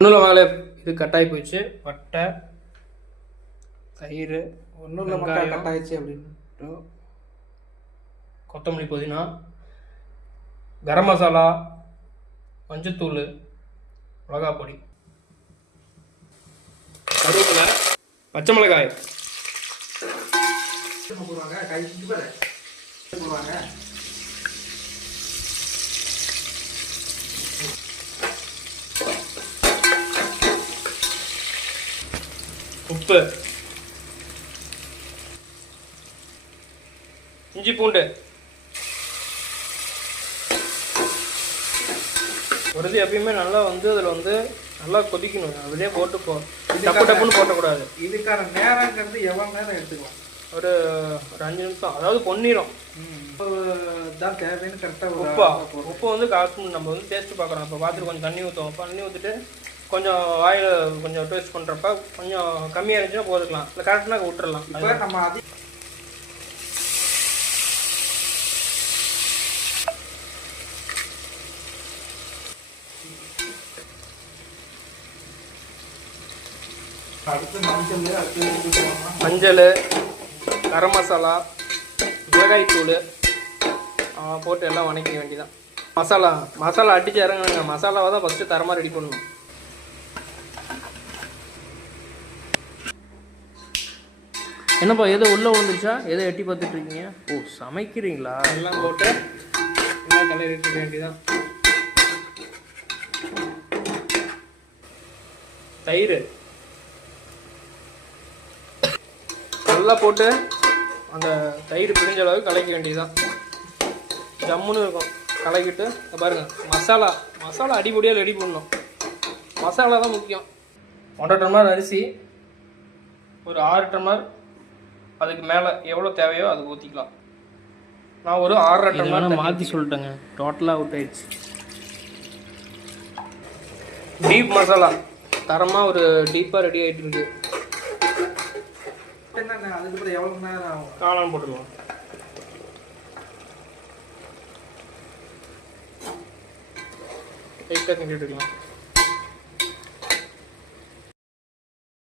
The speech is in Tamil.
ஒன்றும் வேலை இது கட்டாயி போயிடுச்சு. பட்டை, தயிர், ஒன்றும் இல்லை மக்கள் கட்டாயிடுச்சு அப்படின்ட்டு கொத்தமல்லி, புதினா, கரம் மசாலா, மஞ்சத்தூள், மிளகாய் பொடி, கருவேப்பிலை, பச்சை மிளகாய் போடுவாங்க. கை போடுவாங்க. உப்பு, இஞ்சி பூண்டு, உறுதி எப்பயுமே நல்லா அதில் நல்லா கொதிக்கணும். அதிலே போட்டு டப்பு டப்புன்னு போட்டக்கூடாது. இதுக்கான நேரங்கிறது எவ்வளோ நேரம் எடுத்துக்கலாம்? ஒரு 5 நிமிஷம். அதாவது பொன்னிரும் தான் தேவைன்னு கரெக்டாக. உப்பு காசு நம்ம டேஸ்ட்டு பார்க்குறோம். இப்போ பார்த்துட்டு கொஞ்சம் தண்ணி ஊற்றுவோம். தண்ணி ஊற்றிட்டு கொஞ்சம் ஆயில் கொஞ்சம் டேஸ்ட் பண்ணுறப்ப கொஞ்சம் கம்மியாக இருந்துச்சுன்னா போதுக்கலாம். இல்லை கரெக்டாக விட்டுறலாம். இப்போ நம்ம அடுத்து மஞ்சள், கரம் மசாலா, மிளகாய்த்தூள் போட்டு எல்லாம் வணக்கிக்க வேண்டியதான். மசாலா அடித்து இறங்குங்க. மசாலாவை தான் ஃபஸ்ட்டு தரமாக ரெடி பண்ணணும். என்னப்பா எதோ உள்ளே விழுந்துருச்சா? எதோ எட்டி பார்த்துட்டு இருக்கீங்க? ஓ, சமைக்கிறீங்களா? எல்லாம் போட்டு எல்லாம் கிளறிட்டு வேண்டியதான். தயிர் நல்லா போட்டு அந்த தயிர் பிரிஞ்ச அளவுக்கு கலக்க வேண்டியதுதான். ஜம்முன்னு இருக்கும். கலக்கிட்டு பாருங்கள், மசாலா அடிப்படியாக ரெடி பண்ணணும். மசாலா தான் முக்கியம். 1.5 டம்ளர் அரிசி, ஒரு 6 டம்ளர், அதுக்கு மேலே எவ்வளோ தேவையோ அது ஊற்றிக்கலாம். நான் ஒரு 6.5 டம்ளர் மாற்றி சொல்லிட்டேங்க. டோட்டலாக அவுட் ஆயிடுச்சு. டீப் மசாலா தரமாக ஒரு டீப்பாக ரெடி ஆகிட்டு இருக்கு. அதுக்கப்புறம் எவ்வளோ நேரம் ஆகும்? காளான் போட்டுருவோம். லைட்டாக கிண்டிட்டு இருக்கலாம்.